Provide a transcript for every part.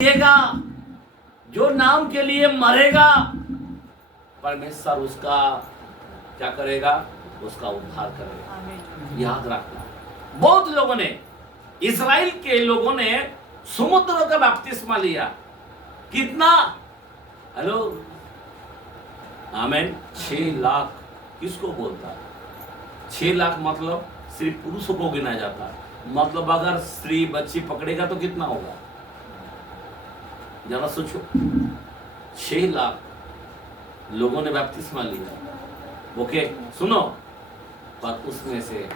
जिएगा, जो नाम के लिए मरेगा, परमेश्वर उसका क्या करेगा? उसका उद्धार करेगा। याद रखना, बहुत लोगों ने, इस्राएल के लोगों ने समुद्र का बपतिस्मा लिया। कितना? हेलो, आमेन। 6 लाख किसको बोलता है? 6 लाख मतलब सिर्फ पुरुषों को गिना जाता है। मतलब अगर स्त्री बच्ची पकड़ेगा तो कितना होगा? जरा सोचो, 6 लाख लोगों ने बपतिस्मा लिया। ओके, सुनो, पर उसमें से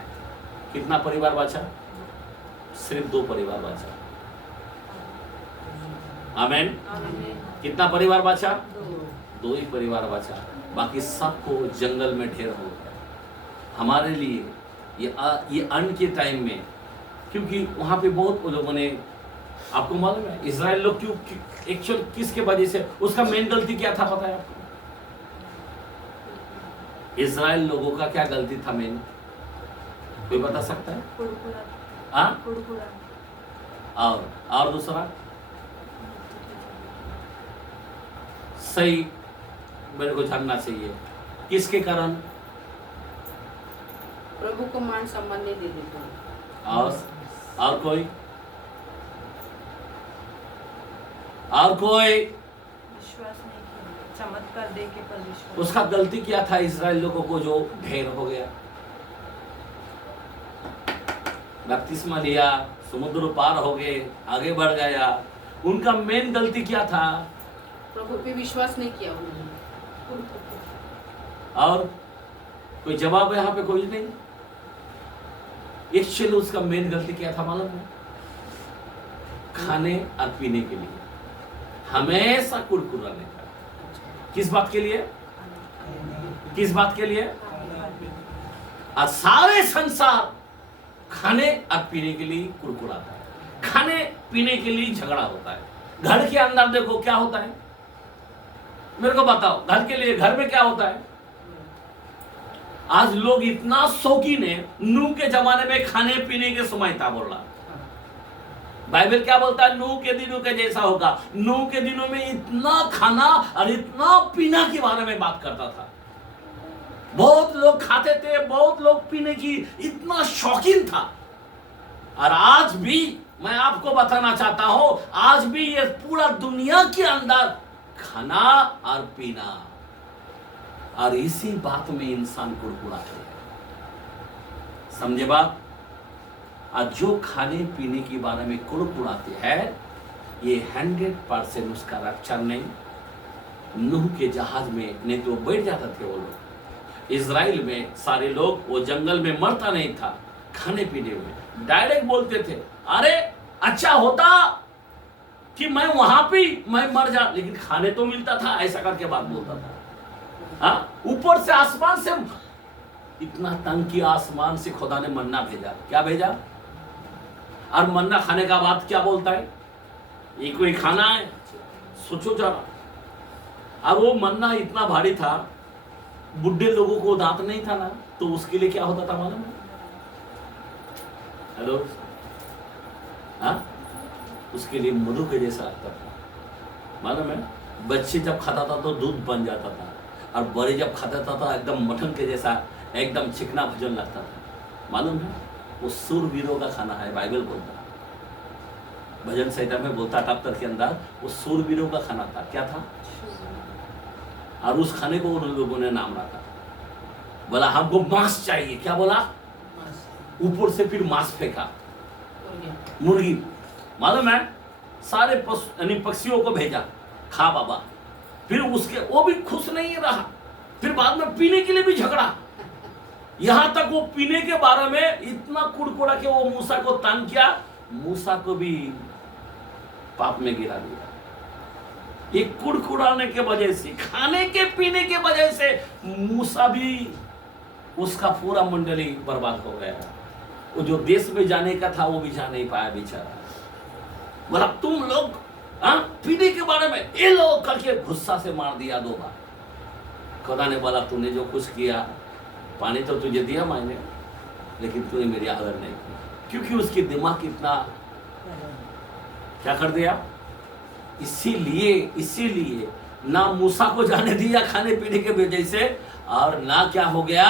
कितना परिवार बचा? सिर्फ 2 परिवार बचा। आमेन। कितना परिवार बचा? 2 ही परिवार बचा। बाकी सबको जंगल में ढेर हो गया। हमारे लिए ये अन्न के टाइम में, क्योंकि वहां पे बहुत लोगों ने, आपको मालूम है इजराइल लोग क्यों, एक्चुअल किसके वजह से, उसका मेन गलती क्या था पता है आपको? इजराइल लोगों का क्या गलती था मेन? कोई बता सकता है? और दूसरा सही मेरे को जानना चाहिए, किसके कारण? प्रभु को मान सम्मान नहीं दे देते। और कोई? और कोई? विश्वास नहीं किया, चमत्कार दे के पर विश्वास। उसका गलती क्या था इजराइल लोगों को जो ढेर हो गया? बपतिस्मा लिया, समुद्र पार हो गए, आगे बढ़ गया। उनका मेन गलती क्या था? प्रभु पे विश्वास नहीं किया उन्होंने। और कोई जवाब यहाँ पे कोई नहीं। एक्चुअली उसका मेन गलती क्या था मालूम है? खाने और पीने के लिए हमेशा कुरकुराने का। किस बात के लिए? किस बात के लिए? और सारे संसार खाने और पीने के लिए कुरकुराता है, खाने पीने के लिए झगड़ा होता है। घर के अंदर देखो क्या होता है, मेरे को बताओ। घर के लिए, घर में क्या होता है? आज लोग इतना शौकीन है, नूह के जमाने में खाने पीने के समय था बोल रहा। बाइबल क्या बोलता है? नूह के दिनों के जैसा होगा। नूह के दिनों में इतना खाना और इतना पीना के बारे में बात करता था। बहुत लोग खाते थे, बहुत लोग पीने की इतना शौकीन था। और आज भी मैं आपको बताना चाहता हूं, आज भी ये पूरा दुनिया के अंदर खाना और पीना, और इसी बात में इंसान कुड़कुड़ाते हैं। समझे बात? आज जो खाने पीने के बारे में कुड़कुड़ाते हैं, ये 100% उसका रक्षा नहीं। नूह के जहाज में नहीं तो बैठ जाते थे वो लोग। इजराइल में सारे लोग, वो जंगल में मरता नहीं था खाने पीने में। डायरेक्ट बोलते थे, अरे अच्छा होता कि मैं वहां पे मैं मर जा, लेकिन खाने तो मिलता था, ऐसा करके बात बोलता था। हाँ, ऊपर से आसमान से इतना तंग किया, आसमान से खुदा ने मन्ना भेजा। क्या भेजा? और मन्ना खाने का बात क्या बोलता है? ये कोई खाना है? सोचो जरा। और वो मन्ना इतना भारी था, बुढ़े लोगों को दांत नहीं था ना, तो उसके लिए क्या होता था मालूम है? हेलो, हाँ, उसके लिए मधु के जैसा लगता था, मालूम है? बच्चे जब खाता था तो दूध बन जाता था, और बड़े जब खाता था तो एकदम मटन के जैसा एकदम चिकना भोजन लगता था, मालूम है? वो सूरवीरों का खाना है, बाइबल बोलता है। भजन संहिता में बोलता टप्तर के अंदर, वो सूरवीरों का खाना था। क्या था? और उस खाने को उन लोगों ने नाम रखा, बोला हमको मांस चाहिए। क्या बोला? ऊपर से फिर मांस फेंका, मुर्गी, मालूम है? सारे पक्षियों को भेजा, खा बाबा। फिर उसके वो भी खुश नहीं रहा, फिर बाद में पीने के लिए भी झगड़ा। यहां तक वो पीने के बारे में इतना कुड़कुड़ा के वो मूसा को तंग किया, मूसा को भी पाप में गिरा दिया। ये कुड़कुड़ाने के वजह से, खाने के पीने के वजह से मूसा भी, उसका पूरा मंडली बर्बाद हो गया। वो जो देश में जाने का था वो भी जा नहीं पाया बेचारा। बोला तुम लोग पीने के बारे में ये लोग करके गुस्सा से मार दिया 2 बार। खुदा ने बोला तूने जो कुछ किया, पानी तो तुझे दिया मैंने, लेकिन तूने मेरी आदर नहीं की। क्योंकि उसकी दिमाग इतना क्या कर दिया, इसीलिए ना मूसा को जाने दिया खाने पीने के वजह से, और ना क्या हो गया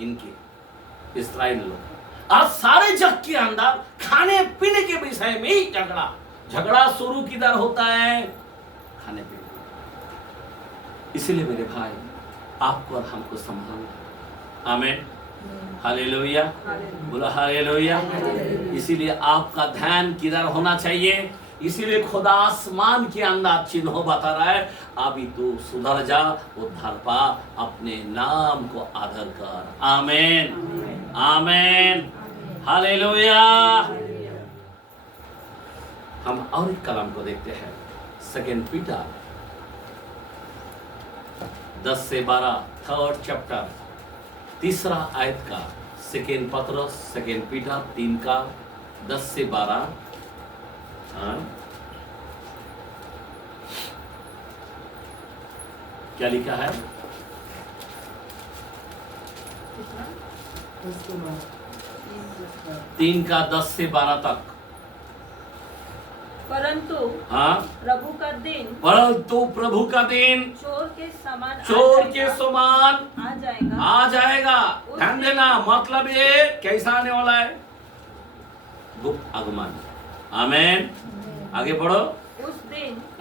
इनके इस्राएल लोग। और सारे जग के अंदर खाने पीने के विषय में ही झगड़ा शुरू किधर होता है? खाने पीने। इसलिए मेरे भाई, आपको और हमको संभालना। आमीन, हालेलुया, बोला हालेलुया। इसीलिए आपका ध्यान किधर होना चाहिए? इसीलिए खुदा आसमान के अंदर चिन्ह बता रहा है, अभी तू सुधर जा, उद्धार पा, अपने नाम को आदर कर। आमीन, आमीन, हालेलुया। हम और एक कलाम को देखते हैं, 2 पीटर 10 से 12, 3rd चैप्टर, 3रा आयत का। 2 पतरस 2 पीटर 3 का 10 से 12। क्या लिखा है? 3 का 10 से 12 तक। परंतु प्रभु का दिन चोर के समान आ जाएगा। ध्यान देना, मतलब ये कैसा आने वाला है? गुप्त आगमन। आमीन, आगे बढ़ो।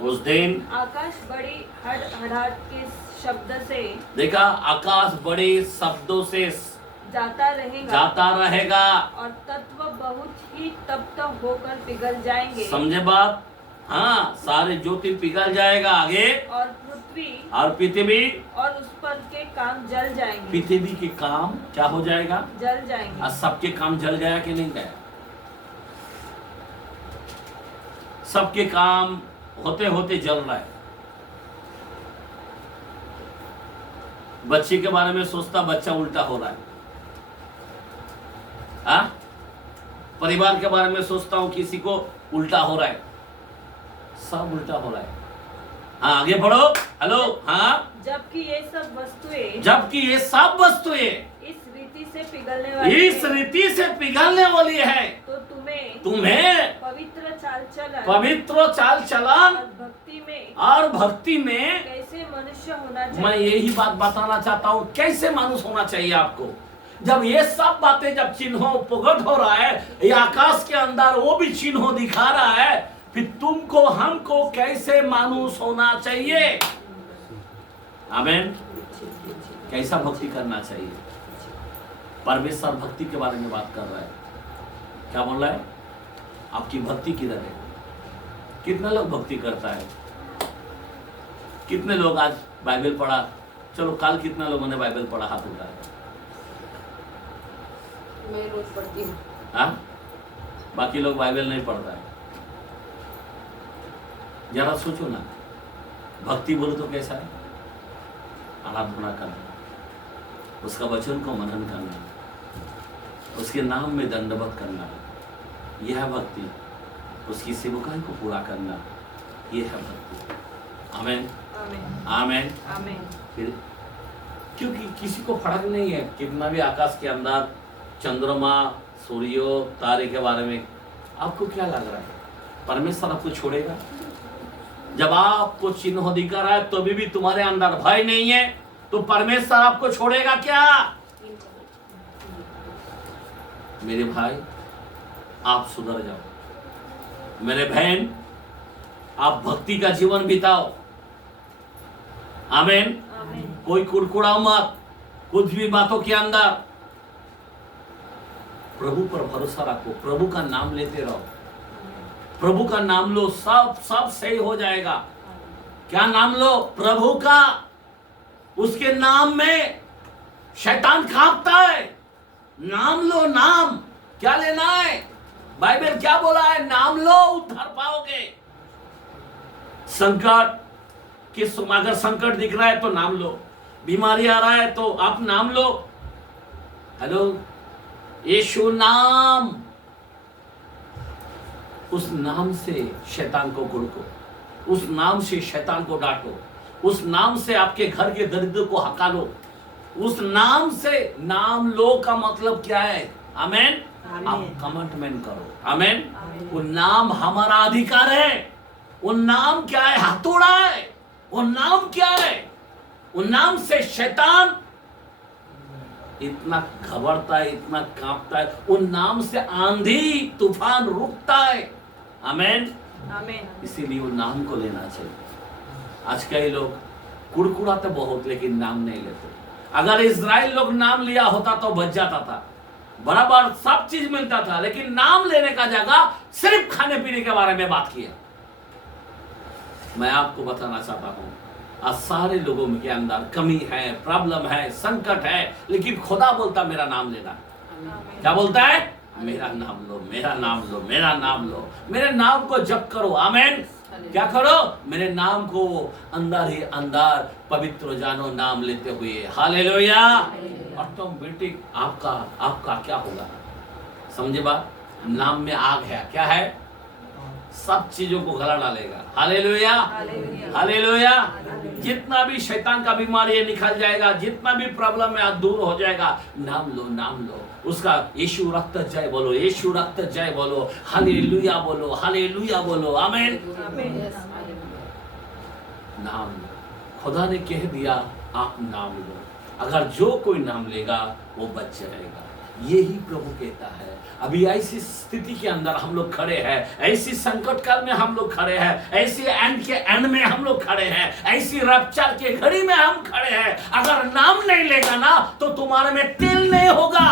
उस दिन आकाश बड़ी हड़हड़ाहट के शब्द से, देखा, आकाश बड़े शब्दों से जाता रहेगा और तत्व बहुत ही तप्त होकर पिघल जाएंगे। समझे बात? हाँ, सारे ज्योति पिघल जाएगा। आगे, और पृथ्वी और उस पर के काम जल जाएंगे। पृथ्वी के काम क्या हो जाएगा? जल जाएंगे। और सबके काम जल गया कि नहीं गया? सबके काम होते होते जल रहा है। बच्चे के बारे में सोचता, बच्चा उल्टा हो रहा है। परिवार के बारे में सोचता हूं, किसी को उल्टा हो रहा है। सब उल्टा हो रहा है। हाँ, आगे बढ़ो। हेलो। हाँ, जबकि ये सब वस्तुएं इस रीति से पिघलने वाली है, तो तुम्हें पवित्र चाल चलन और भक्ति में कैसे मनुष्य होना चाहिए। मैं यही बात बताना चाहता हूँ, कैसे मनुष्य होना चाहिए आपको। जब ये सब बातें, जब चिन्हों प्रकट हो रहा है, ये आकाश के अंदर वो भी चिन्हों दिखा रहा है, फिर तुमको हमको कैसे मानुष होना चाहिए? आमीन। कैसा भक्ति करना चाहिए? परमेश्वर भक्ति के बारे में बात कर रहा है। क्या बोल रहा है? आपकी भक्ति किधर है? कितने लोग भक्ति करता है? कितने लोग आज बाइबल पढ़ा? चलो, कल कितने लोगों ने बाइबल पढ़ा? हाथ उठाया। मैं रोज पढ़ती हूँ। हाँ, बाकी लोग बाइबल नहीं पढ़ता है। जरा सोचो ना, भक्ति बोलो तो कैसा है? आराधना करना, उसका वचन को मनन करना, उसके नाम में दंडवत करना, यह है भक्ति। उसकी सेवकाई को पूरा करना, यह है भक्ति। आमीन, आमीन, आमीन। फिर क्योंकि किसी को फर्क नहीं है कितना भी आकाश के अंदर चंद्रमा, सूर्य, तारे के बारे में आपको क्या लग रहा है? परमेश्वर आपको छोड़ेगा? जब आपको चिन्ह दिखा रहा है तो भी तुम्हारे अंदर भय नहीं है, तो परमेश्वर आपको छोड़ेगा क्या? मेरे भाई, आप सुधर जाओ। मेरे बहन, आप भक्ति का जीवन बिताओ। आमीन। कोई कुड़कुड़ाओ मत कुछ भी बातों के अंदर। प्रभु पर भरोसा रखो, प्रभु का नाम लेते रहो, प्रभु का नाम लो, सब सही हो जाएगा। क्या नाम लो? प्रभु का। उसके नाम में शैतान कांपता है। नाम लो, नाम। क्या लेना है? बाइबल क्या बोला है? नाम लो, उद्धार पाओगे। संकट के अगर संकट दिख रहा है तो नाम लो, बीमारी आ रहा है तो आप नाम लो। हेलो, यीशु नाम, उस नाम से शैतान को घुड़को, उस नाम से शैतान को डांटो, उस नाम से आपके घर के दरिद्र को हकालो, उस नाम से। नाम लो का मतलब क्या है? आमीन। आप कमिटमेंट करो। आमीन। वो नाम हमारा अधिकार है। वो नाम क्या है? हथौड़ा है। वो नाम क्या है? वो नाम से शैतान इतना घबरता है, इतना कांपता है। वो नाम से आंधी तूफान रुकता है। आमीन। आमीन। इसीलिए वो नाम को लेना चाहिए। आज कई लोग कुड़कुड़ाते बहुत, लेकिन नाम नहीं लेते। अगर इजराइल लोग नाम लिया होता तो बच जाता था, बराबर सब चीज मिलता था, लेकिन नाम लेने का जगह सिर्फ खाने पीने के बारे में बात किया। मैं आपको बताना चाहता हूं, आज सारे लोगों के अंदर कमी है, प्रॉब्लम है, संकट है, लेकिन खुदा बोलता मेरा नाम लेना। क्या बोलता है? मेरा नाम लो, मेरा नाम लो, मेरा नाम लो, मेरे नाम को जप करो। आमीन। क्या करो? मेरे नाम को अंदर ही अंदर पवित्र जानो नाम लेते हुए। हालेलुया। ऑटोमेटिक आपका क्या होगा? समझे बात? नाम में आग है। क्या है? सब चीजों को गला डालेगा। Hallelujah, hallelujah. जितना भी शैतान का बीमारी है निकल जाएगा, जितना भी प्रॉब्लम है दूर हो जाएगा। नाम लो, नाम लो उसका। यीशु रक्त जय बोलो, यीशु रक्त जय बोलो, हालेलुया बोलो, हालेलुया बोलो। आमीन। नाम लो। खुदा ने कह दिया आप नाम लो। अगर जो कोई नाम लेगा वो बच जाएगा। यही प्रभु कहता है। अभी ऐसी स्थिति के अंदर हम लोग खड़े हैं, ऐसी संकट काल में हम लोग खड़े हैं, ऐसी एंड के एंड में हम लोग खड़े हैं, ऐसी रफ्तार के घड़ी में हम खड़े हैं। अगर नाम नहीं लेगा ना तो तुम्हारे में तेल नहीं होगा,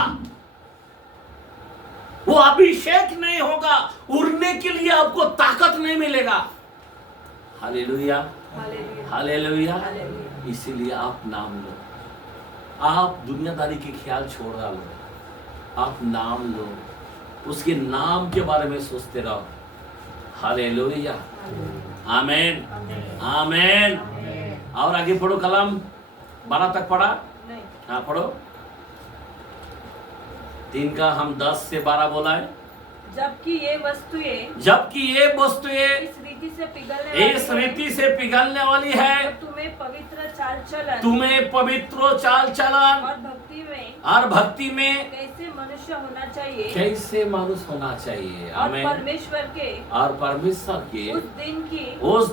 वो अभिषेक नहीं होगा, उड़ने के लिए आपको ताकत नहीं मिलेगा। Hallelujah, hallelujah. इसीलिए आप नाम लो। आप दुनियादारी के ख्याल छोड़ डालो, आप नाम लो, उसके नाम के बारे में सोचते रहो। हालेलुया, आमीन, आमीन। और आगे पढ़ो, कलम 12 तक पढ़ा। हाँ पढ़ो। 3 का हम 10 से 12 बोला है। जबकि ये वस्तुएं इस रीति से पिघलने वाली है, तो तुम्हें पवित्र चाल चलन और भक्ति में कैसे मनुष्य होना चाहिए, कैसे मानुष होना चाहिए। और आमीन। परमेश्वर के उस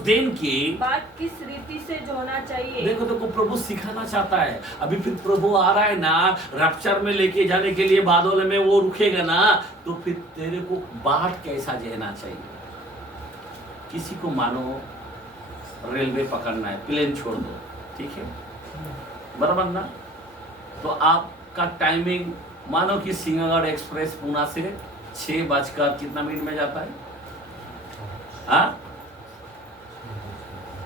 दिन की बात किस रीति से होना चाहिए। देखो प्रभु सिखाना चाहता है। अभी फिर प्रभु आ रहा है ना, रफ्तार में लेके जाने के लिए बादल में वो रुकेगा ना, तो फिर तेरे को बाट कैसा झेलना चाहिए। किसी को मानो रेलवे पकड़ना है, प्लेन छोड़ दो, ठीक है, बराबर ना, तो आपका टाइमिंग मानो कि सिंहगढ़ एक्सप्रेस पूना से 6 बजकर कितना मिनट में जाता है? हाँ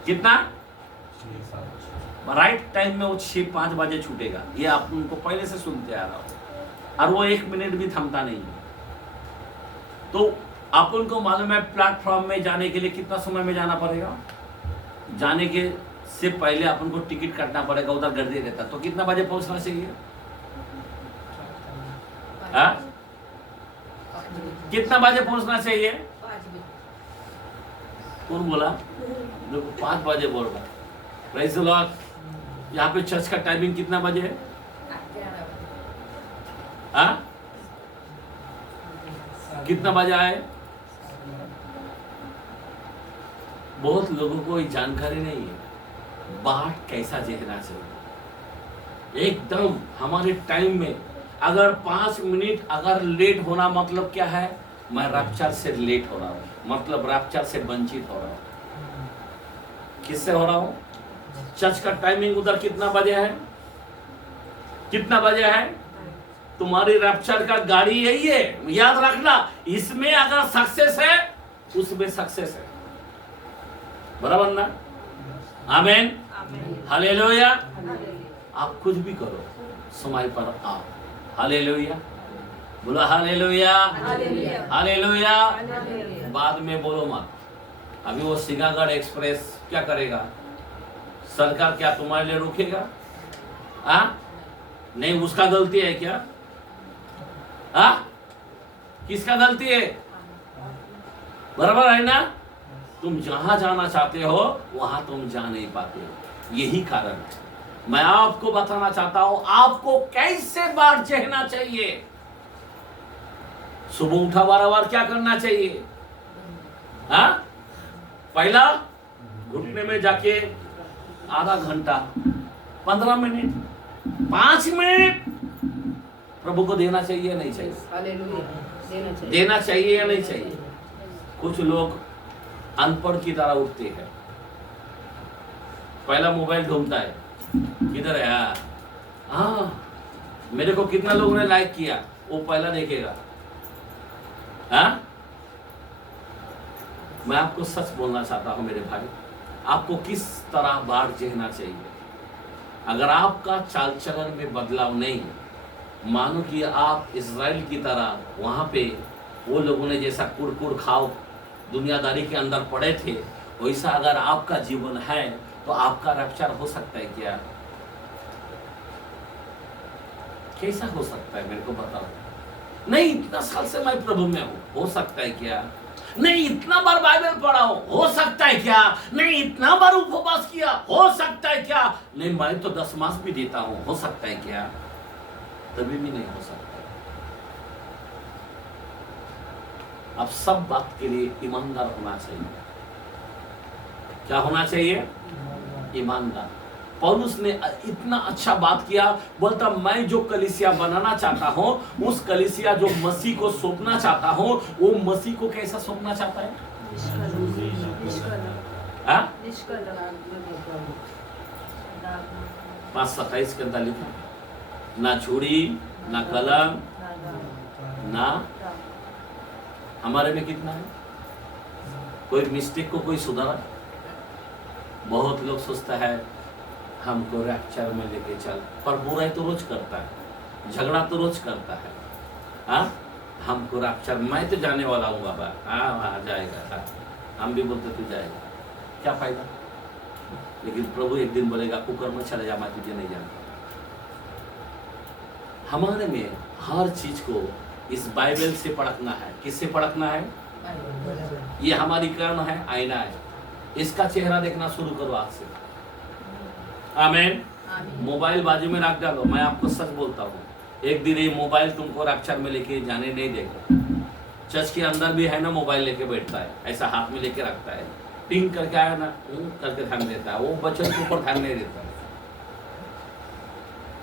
कितना? राइट टाइम में वो 6-5 बजे छूटेगा। ये आप उनको पहले से सुनते आ रहा हो, और वो 1 मिनट भी थमता नहीं है। तो आप उनको मालूम है प्लेटफॉर्म में जाने के लिए कितना समय में जाना पड़ेगा। जाने के से पहले अपन को टिकट काटना पड़ेगा, उधर गर्दी रहता। तो कितना बजे पहुंचना चाहिए? कितना बजे पहुंचना चाहिए? 5 बजे। कौन बोला? देखो 5 बजे बोल रहा। Praise the Lord. यहाँ पे चर्च का टाइमिंग कितना बजे है? 11 कितना बजे आए? बहुत लोगों को ये जानकारी नहीं है बाट कैसा झेलना चाहिए। एकदम हमारे टाइम में अगर 5 मिनट अगर लेट होना मतलब क्या है? मैं रफ्तार से लेट हो रहा हूँ, मतलब रफ्तार से वंचित हो रहा हूँ। किससे हो रहा हूँ? चर्च का टाइमिंग उधर कितना बजे है? कितना बजे है? तुम्हारी रफ्तार का गाड़ी यही है, याद रखना। इसमें अगर सक्सेस है उसमें सक्सेस है, बराबर ना? आमीन, हालेलुया। आप कुछ भी करो, समय पर आओ। हालेलुया, बोलो हालेलुया, हालेलुया। बाद में बोलो मत। अभी वो सिंहगढ़ एक्सप्रेस क्या करेगा? सरकार क्या तुम्हारे लिए रुकेगा? नहीं, उसका गलती है क्या? किसका गलती है? बराबर है ना? तुम जहां जाना चाहते हो वहां तुम जा नहीं पाते हो। यही कारण है। मैं आपको बताना चाहता हूं आपको कैसे बाढ़ झेलना चाहिए। सुबह उठा बार क्या करना चाहिए? पहला घुटने में जाके आधा घंटा, 15 मिनट, 5 मिनट प्रभु को देना चाहिए नहीं चाहिए? हालेलुया, देना चाहिए। देना चाहिए या नहीं चाहिए? कुछ लोग अनपढ़ की तरह उठते हैं, पहला मोबाइल ढूंढता है, किधर है? हाँ, मेरे को कितना लोगों ने लाइक किया, वो पहला देखेगा। हाँ, मैं आपको सच बोलना चाहता हूं मेरे भाई, आपको किस तरह बाढ़ झेलना चाहिए। अगर आपका चाल चलन में बदलाव नहीं है, मानो कि आप इज़राइल की तरह वहां पे वो लोगों ने जैसा कुड़कुड़ खाओ दुनियादारी के अंदर पड़े थे, वैसा अगर आपका जीवन है तो आपका रैप्चर हो सकता है क्या? कैसा हो सकता है मेरे को बताओ। नहीं, इतना साल से मैं प्रभु में हूं, हो सकता है क्या? नहीं, इतना बार बाइबल पढ़ा हो सकता है क्या? नहीं, इतना बार उपवास किया, हो सकता है क्या? नहीं, मैं तो 10 मास भी देता हूं, हो सकता है क्या? तभी भी नहीं हो सकता। अब सब बात के लिए ईमानदार होना चाहिए। क्या होना चाहिए? ईमानदार। पौलुस ने इतना अच्छा बात किया, बोलता मैं जो कलीसिया बनाना चाहता हूं, उस कलीसिया जो मसीह को सौंपना चाहता हूं, वो मसीह को कैसा सौंपना चाहता है? हाँ? 5:27 के अंदर लिखा, ना छुरी, ना कलम, ना। हमारे में कितना है? कोई मिस्टेक को कोई सुधारा? बहुत लोग सोचता है हमको रैप्चर में लेके चल, पर बुराई तो रोज करता है, झगड़ा तो रोज करता है। हाँ, हमको रैप्चर, मैं तो जाने वाला हूँ बाबा, हाँ वहाँ जाएगा। हाँ, हम भी बोलते तू जाएगा, क्या फायदा? लेकिन प्रभु एक दिन बोलेगा कुकर में चले जा, मैं तुझे नहीं जानता। हमारे में हर चीज को इस बाइबल से परखना है। किससे परखना है? ये हमारी कर्ण है, आईना है, इसका चेहरा देखना शुरू करो आज से। आमीन। मोबाइल बाजू में रख डालो। मैं आपको सच बोलता हूँ, एक दिन ये मोबाइल तुमको रैप्चर में लेके जाने नहीं देगा। चर्च के अंदर भी है ना, मोबाइल लेके बैठता है, ऐसा हाथ में लेके रखता है, टिंग करके आया ना करके ध्यान देता है, वो बच्चों के ऊपर ध्यान नहीं देता है।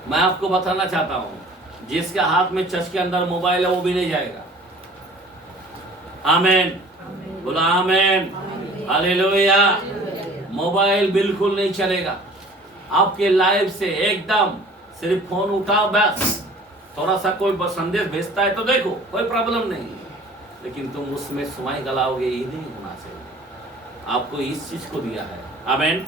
मैं आपको बताना चाहता हूँ, जिसके हाथ में चर्च के अंदर मोबाइल है वो भी नहीं जाएगा। आमीन, बोला आमीन, हालेलुया। मोबाइल बिल्कुल नहीं चलेगा आपके लाइफ से, एकदम सिर्फ फोन उठाओ बस। थोड़ा सा कोई संदेश भेजता है तो देखो, कोई प्रॉब्लम नहीं, लेकिन तुम उसमें समय गलाओगे, ये नहीं होना चाहिए। आपको इस चीज को दिया है। आमीन,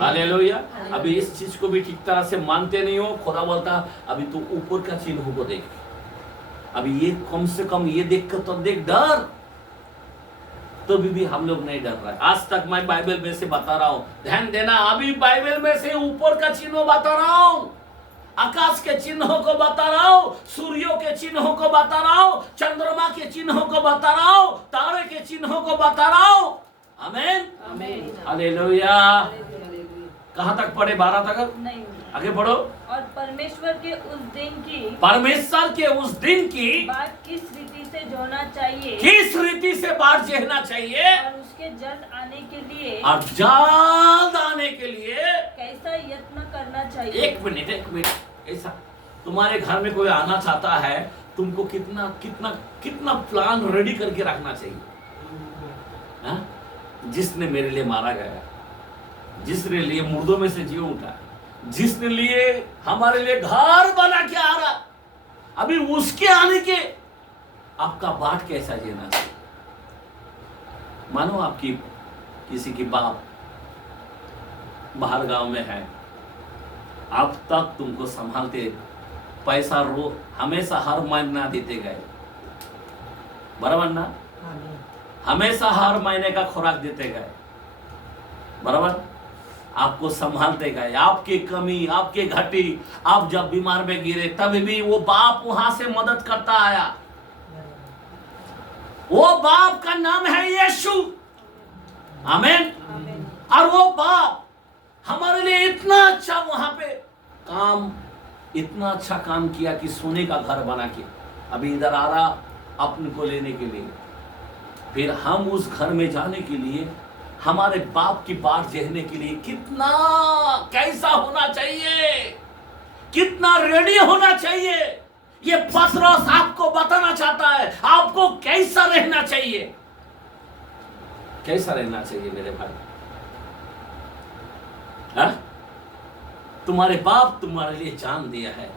हालेलुया। अभी इस चीज को भी ठीक तरह से मानते नहीं हो। खुदा बोलता अभी तू ऊपर का चिन्ह को देख, अभी ये कम से कम ये देख कर तो देख, डर। तो भी हम लोग नहीं डर रहे। आज तक मैं बाइबल में से बता रहा हूं, ध्यान देना, अभी बाइबल में से ऊपर का चिन्ह बता रहा हूं, आकाश के चिन्हों को बता रहा हूं, सूर्यों के चिन्हों को बता रहा हूं, चंद्रमा के चिन्हों को बता रहा हूं, तारे के चिन्हों को बता रहा हूं। आमीन, हालेलुया। कहां तक पढ़े? 12 तक? नहीं, आगे बढ़ो। और परमेश्वर के उस दिन की बात किस रीति से जोना चाहिए, किस रीति से बाढ़ झेलना चाहिए, और उसके जल्द आने के लिए, और जल्द आने के लिए कैसा यत्न करना चाहिए। एक मिनट, ऐसा तुम्हारे घर में कोई आना चाहता है, तुमको कितना कितना कितना प्लान रेडी करके रखना चाहिए। हा? जिसने मेरे लिए मारा गया, जिसने लिए मुर्दों में से जी उठा, जिसने लिए हमारे लिए घर बना के आ रहा, अभी उसके आने के आपका बाट कैसा जीना चाहिए। मानो आपकी किसी की बाप बाहर गांव में है, अब तक तुमको संभालते, पैसा रो हमेशा हर महीना देते गए, बराबर ना? हमेशा हर महीने का खुराक देते गए, बराबर? आपको संभालते गए, आपकी कमी, आपके घटी, आप जब बीमार में गिरे तभी भी वो बाप वहां से मदद करता आया। वो बाप का नाम है यीशु। आमीन। और वो बाप हमारे लिए इतना अच्छा वहां पे काम, इतना अच्छा काम किया कि सोने का घर बना के अभी इधर आ रहा अपने को लेने के लिए। फिर हम उस घर में जाने के लिए हमारे बाप की बात झेलने के लिए कितना कैसा होना चाहिए, कितना रेडी होना चाहिए, ये पतरस आपको बताना चाहता है। आपको कैसा रहना चाहिए, कैसा रहना चाहिए मेरे भाई। हा? तुम्हारे बाप तुम्हारे लिए जान दिया है,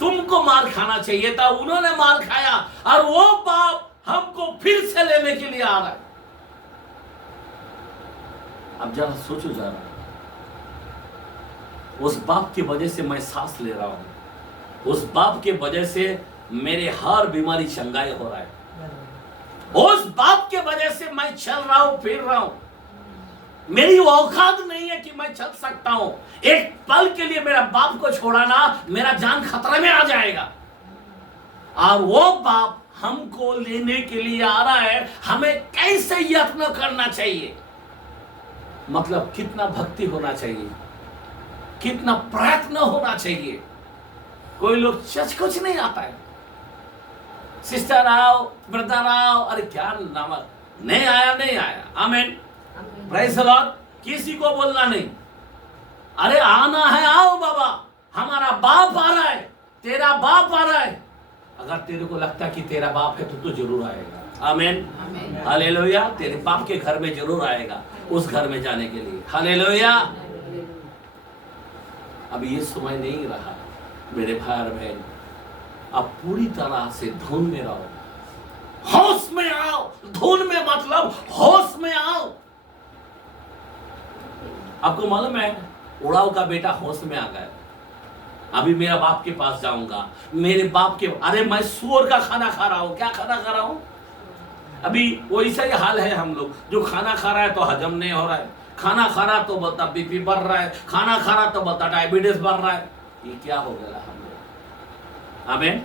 तुमको मार खाना चाहिए था, उन्होंने मार खाया, और वो बाप हमको फिर से लेने के लिए आ रहा है। अब जरा सोचो जरा, उस बाप की वजह से मैं सांस ले रहा हूं, उस बाप के वजह से मेरे हर बीमारी चंगाई हो रहा है, उस बाप के वजह से मैं चल रहा हूं, फिर रहा हूं। मेरी औकात नहीं है कि मैं चल सकता हूं। एक पल के लिए मेरा बाप को छोड़ाना, मेरा जान खतरे में आ जाएगा। और वो बाप हमको लेने के लिए आ रहा है, हमें कैसे यत्न करना चाहिए, मतलब कितना भक्ति होना चाहिए, कितना प्रयत्न होना चाहिए। कोई लोग चर्च कुछ नहीं आता है, सिस्टर आओ, ब्रदर आओ, अरे क्या नाम, नहीं आया नहीं आया, आमीन, प्रेज़ द लॉर्ड। किसी को बोलना नहीं, अरे आना है, आओ बाबा, हमारा बाप आ रहा है, तेरा बाप आ रहा है। अगर तेरे को लगता है कि तेरा बाप है तो जरूर आएगा, आमीन, हालेलुया। तेरे बाप के घर में जरूर आएगा, उस घर में जाने के लिए, हालेलुया। अब ये समय नहीं रहा मेरे भाई और बहन, अब पूरी तरह से धुन में रहो, होश में आओ। धुन में मतलब होश में आओ। आपको मालूम है, उड़ाव का बेटा होश में आ गया। अभी मेरा बाप के पास जाऊंगा, मेरे बाप के, अरे मैं सुअर का खाना खा रहा हूं, क्या खाना खा रहा हूं? अभी वैसा ही हाल है हम लोग, जो खाना खा रहा है तो हजम नहीं हो रहा है, खाना खा रहा तो बोलता बीपी बढ़ रहा है, खाना खा रहा तो बोलता डायबिटीज बढ़ रहा है। ये क्या हो गया हम लोग, आमीन।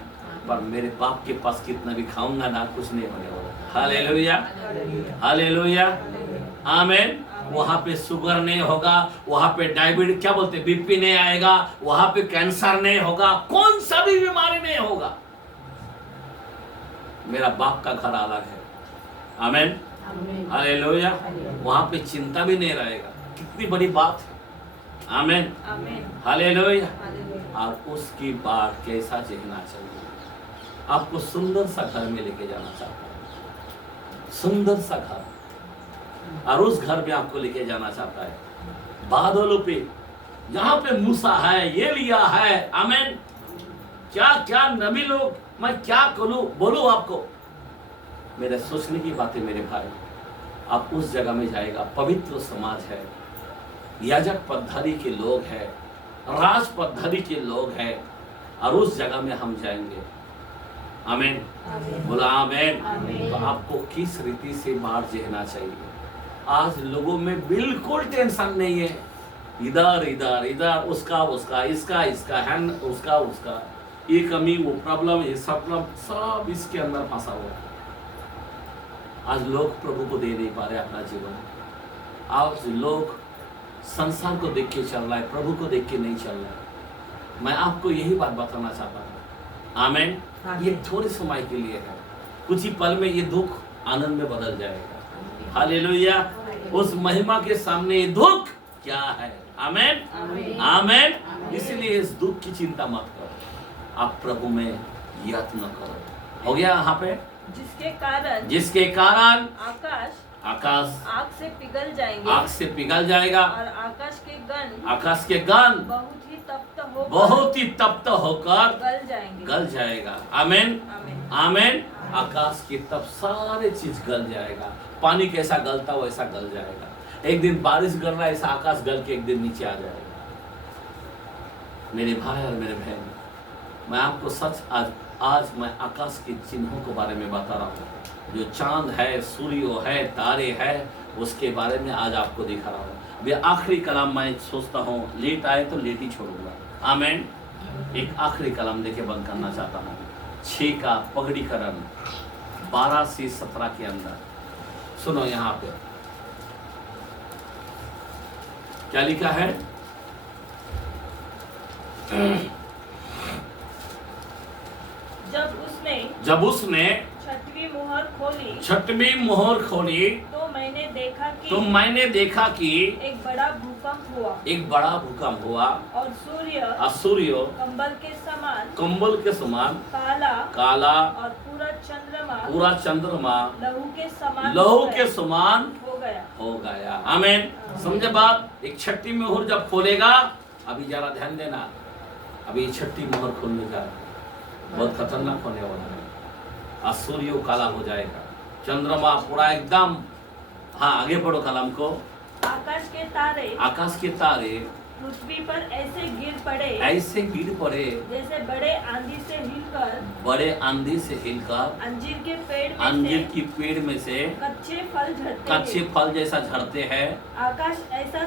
पर मेरे बाप के पास कितना भी खाऊंगा ना, कुछ नहीं होने वाला, हालेलुया, हालेलुया, आमीन। वहां पे शुगर नहीं होगा, वहां पे डायबिटीज, क्या बोलते, बीपी नहीं आएगा, वहां पे कैंसर नहीं होगा, कौन सा भी बीमारी नहीं होगा। मेरा बाप का घर अलग है, आमीन, हालेलुया। वहां पे चिंता भी नहीं रहेगा, कितनी बड़ी बात है, आमीन, हालेलुया। और उसकी बात कैसा जीना चाहिए। आपको सुंदर सा घर में लेके जाना चाहता है, सुंदर सा घर, और उस घर में आपको लेके जाना चाहता है बादलों पे, जहां पे मूसा है, ये लिया है, आमीन। क्या क्या नबी लोग, मैं क्या बोलूं आपको, मेरे सोचने की बातें मेरे भाई। आप उस जगह में जाएगा, पवित्र समाज है, याजक पद्धति के लोग हैं, राज पद्धति के लोग हैं, और उस जगह में हम जाएंगे, आमीन, बोला आमीन। तो आपको किस रीति से बाहर जीना चाहिए। आज लोगों में बिल्कुल टेंशन नहीं है, इधर इधर इधर, उसका उसका, इसका इसका, है उसका उसका, ये कमी, वो प्रॉब्लम, ये सब इसके अंदर फंसा हुआ है। आज लोग प्रभु को दे नहीं पा रहे अपना जीवन। आज लोग संसार को देख के चल रहा है, प्रभु को देख के नहीं चल रहा है। मैं आपको यही बात बताना चाहता हूँ, आमीन। ये थोड़े समय के लिए है, कुछ ही पल में ये दुख आनंद में बदल जाएगा, हालेलुया। उस महिमा के सामने ये दुख क्या है, आमीन, आमीन। इसलिए इस दुख की चिंता मत करो, आप प्रभु में यत्न करो। हो गया यहाँ पे, जिसके कारण आकाश आग से पिघल जाएंगे, आग से पिघल जाएगा, और आकाश के गण बहुत ही तप्त होकर गल जाएगा, आमीन, आमीन। आकाश की तप सारे चीज गल जाएगा। पानी कैसा गलता वैसा गल जाएगा। एक दिन बारिश गिर रहा है, ऐसा आकाश गल के एक दिन नीचे आ जाएगा। मेरे भाई और मेरे बहन, मैं आपको सच आज मैं आकाश के चिन्हों के बारे में बता रहा हूँ। जो चांद है, सूर्य है, तारे है, उसके बारे में आज आपको दिखा रहा हूँ। वे आखिरी कलाम मैं सोचता हूँ लेट आए तो लेट ही छोड़ूंगा, आमीन। एक आखिरी कलाम देके बंद करना चाहता हूँ। 6 का पगड़ीकरण 12 से 17 के अंदर सुनो। यहाँ पे क्या लिखा है? जब उसने 6वीं मोहर खोली तो मैंने देखा कि तो मैंने देखा कि एक बड़ा भूकंप हुआ एक बड़ा भूकंप हुआ और सूर्य सूर्य कंबल के समान काला काला और पूरा चंद्रमा लहू के समान हो गया। आमीन। समझे बात? एक छठी मोहर जब खोलेगा, अभी जरा ध्यान देना, अभी छठी मोहर खोलने जा रहा है, बहुत खतरनाक होने वाला है। और सूर्य काला हो जाएगा, चंद्रमा पूरा एकदम। हाँ, आगे पढ़ो कलम को। आकाश के तारे पृथ्वी पर ऐसे गिर पड़े जैसे बड़े आंधी से हिलकर अंजीर की पेड़ में से कच्चे फल जैसा झड़ते हैं। आकाश ऐसा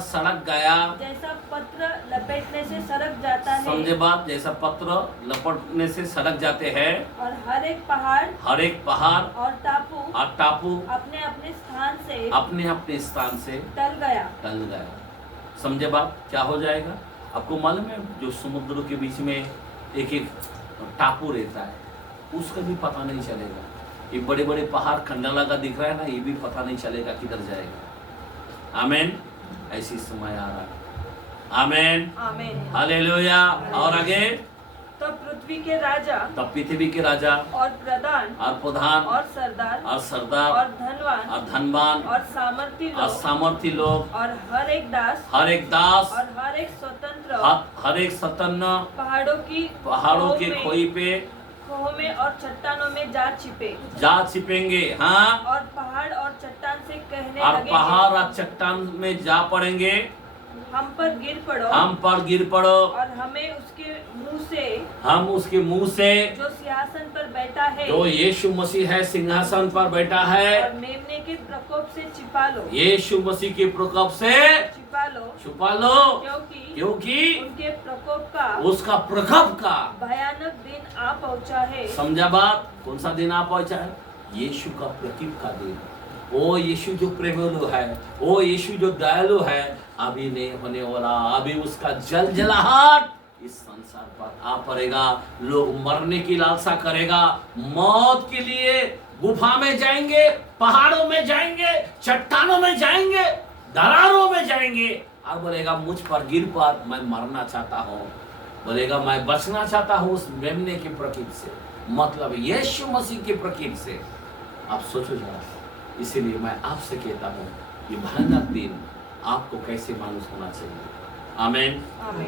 सड़क गया जैसा पत्र लपेटने से सड़क जाता है। समझे बात? जैसा पत्र लपेटने से सड़क जाते हैं। और हर एक पहाड़ और टापू अपने अपने स्थान से टल गया। समझे बात? क्या हो जाएगा? आपको मालूम है, जो समुद्र के बीच में एक एक टापू रहता है, उसका भी पता नहीं चलेगा। ये बड़े बड़े पहाड़ खंडाला का दिख रहा है ना, ये भी पता नहीं चलेगा किधर जाएगा। आमीन। ऐसी समय आ रहा है। आमीन, हालेलुया। और आगे, तब पृथ्वी के राजा और प्रधान और सरदार और धनवान और सामर्थी लोग और हर एक दास और हर एक स्वतंत्र पहाड़ों की खोई पे खोह में और चट्टानों में जा छिपेंगे। हाँ, और पहाड़ और चट्टान से कहने और लगेंगे, पहाड़ और चट्टान में जा पड़ेंगे, हम पर गिर पड़ो और हम उसके मुंह से जो सिंहासन पर बैठा है, जो यीशु मसीह है सिंहासन पर बैठा है, और मेमने के प्रकोप से छिपा लो। यीशु मसीह के प्रकोप से छुपा लो, क्योंकि उसका प्रकोप का भयानक दिन आ पहुंचा है। समझा बात? कौन सा दिन आ पहुंचा है? यीशु का प्रकोप का दिन। ओ यीशु जो प्रेमलु है, ओ यीशु जो दयालु है, अभी नहीं होने वाला। अभी उसका जलजलाहट इस संसार पर आ पड़ेगा। लोग मरने की लालसा करेगा, मौत के लिए गुफा में जाएंगे, पहाड़ों में जाएंगे, चट्टानों में जाएंगे, दरारों में जाएंगे, और बोलेगा मुझ पर गिर पर मैं मरना चाहता हूँ, बोलेगा मैं बचना चाहता हूँ उस मेमने के प्रकोप से, मतलब यीशु मसीह के प्रकोप से। आप सोचो जरा। इसीलिए मैं आपसे कहता हूँ, ये भयानक दिन आपको कैसे मालूम होना चाहिए। आमीन,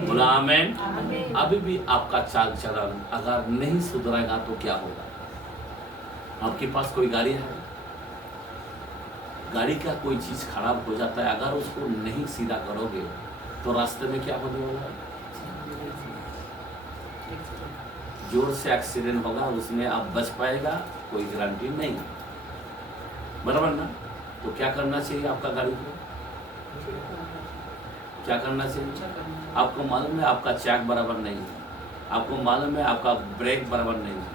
बोला आमीन। अभी भी आपका चाल चलन अगर नहीं सुधरेगा तो क्या होगा? आपके पास कोई गाड़ी है, गाड़ी का कोई चीज खराब हो जाता है, अगर उसको नहीं सीधा करोगे तो रास्ते में क्या होने वाला है? जोर से एक्सीडेंट होगा, उसमें आप बच पाएगा कोई गारंटी नहीं, बराबर ना? तो क्या करना चाहिए आपका गाड़ी को? क्या करना चाहिए? आपको मालूम है आपका चैक बराबर नहीं है, आपको मालूम है आपका ब्रेक बराबर नहीं है,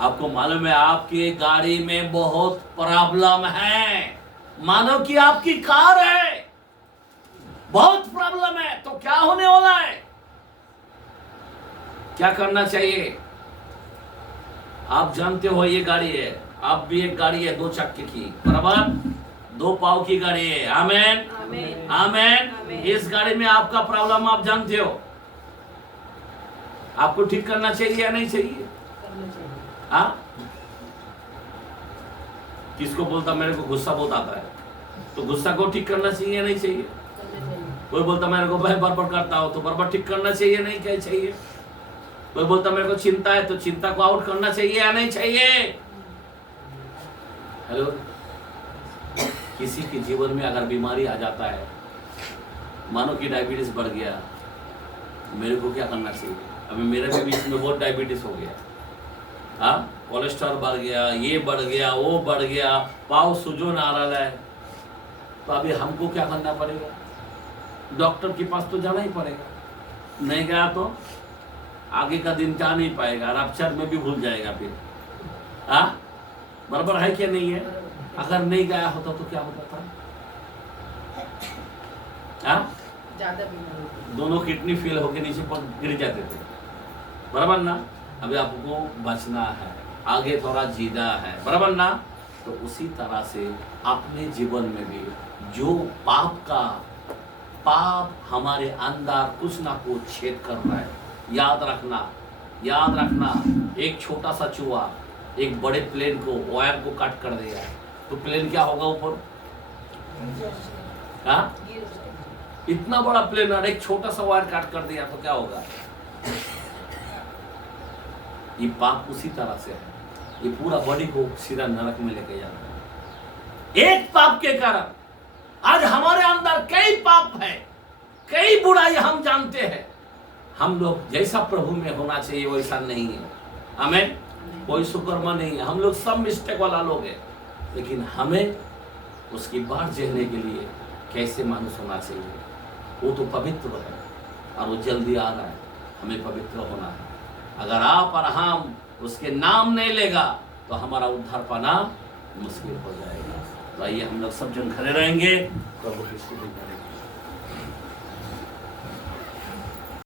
आपको मालूम है आपकी गाड़ी में बहुत प्रॉब्लम है, मानो कि आपकी कार है, बहुत प्रॉब्लम है, तो क्या होने वाला है? क्या करना चाहिए? आप जानते हो ये गाड़ी है, आप भी एक गाड़ी है 2 चक्के की, बराबर 2 पाव की गाड़ी है। आमीन, आमीन। इस गाड़ी में आपका प्रॉब्लम आप जानते हो, आपको ठीक करना चाहिए या नहीं चाहिए? हाँ, किसको बोलता मेरे को गुस्सा बहुत आता है, तो गुस्सा को ठीक करना चाहिए या नहीं चाहिए? कोई बोलता मेरे को बर्बाद करता हो तो बर्बाद ठीक करना चाहिए नहीं क्या चाहिए? कोई बोलता मेरे को चिंता है तो चिंता को आउट करना चाहिए या नहीं चाहिए? हेलो, किसी के जीवन में अगर बीमारी आ जाता है, मानो कि डायबिटीज बढ़ गया, मेरे को क्या करना चाहिए? अभी मेरे भी बीच में बहुत डायबिटीज हो गया, हाँ, कोलेस्ट्रॉल बढ़ गया, ये बढ़ गया, वो बढ़ गया, पाव सुजन आ रहा है, तो अभी हमको क्या करना पड़ेगा? डॉक्टर के पास तो जाना ही पड़ेगा, नहीं गया तो आगे का दिन जा नहीं पाएगा, रप्चर में भी भूल जाएगा फिर। हाँ, बराबर है क्या नहीं है? अगर नहीं गया होता तो क्या होता था? हाँ, दोनों किडनी फेल होकर नीचे पर गिर जाते थे, बराबर ना? अभी आपको बचना है, आगे थोड़ा जीना है, बराबर ना? तो उसी तरह से अपने जीवन में भी जो पाप हमारे अंदर कुछ ना कुछ छेद कर रहा है, याद रखना एक छोटा सा चूहा एक बड़े प्लेन को, वायर को काट कर देगा तो प्लेन क्या होगा ऊपर? हाँ, इतना बड़ा प्लेन और एक छोटा सा वायर काट कर दिया तो क्या होगा? ये पाप उसी तरह से है, ये पूरा बॉडी को सीधा नरक में लेके जाता है। एक पाप के कारण आज हमारे अंदर कई पाप है, कई बुराई हम जानते हैं। हम लोग जैसा प्रभु में होना चाहिए वैसा नहीं है। आमीन। कोई सुकर्मा नहीं है, हम लोग सब मिस्टेक वाला लोग हैं, लेकिन हमें उसकी बात झेलने के लिए कैसे मानुष होना चाहिए? वो तो पवित्र है और वो जल्दी आ रहा है, हमें पवित्र होना है। अगर आप और हम उसके नाम नहीं लेगा तो हमारा उद्धार पाना मुश्किल हो जाएगा। तो आइए हम लोग सब जन खड़े रहेंगे, प्रभु की स्तुति करेंगे।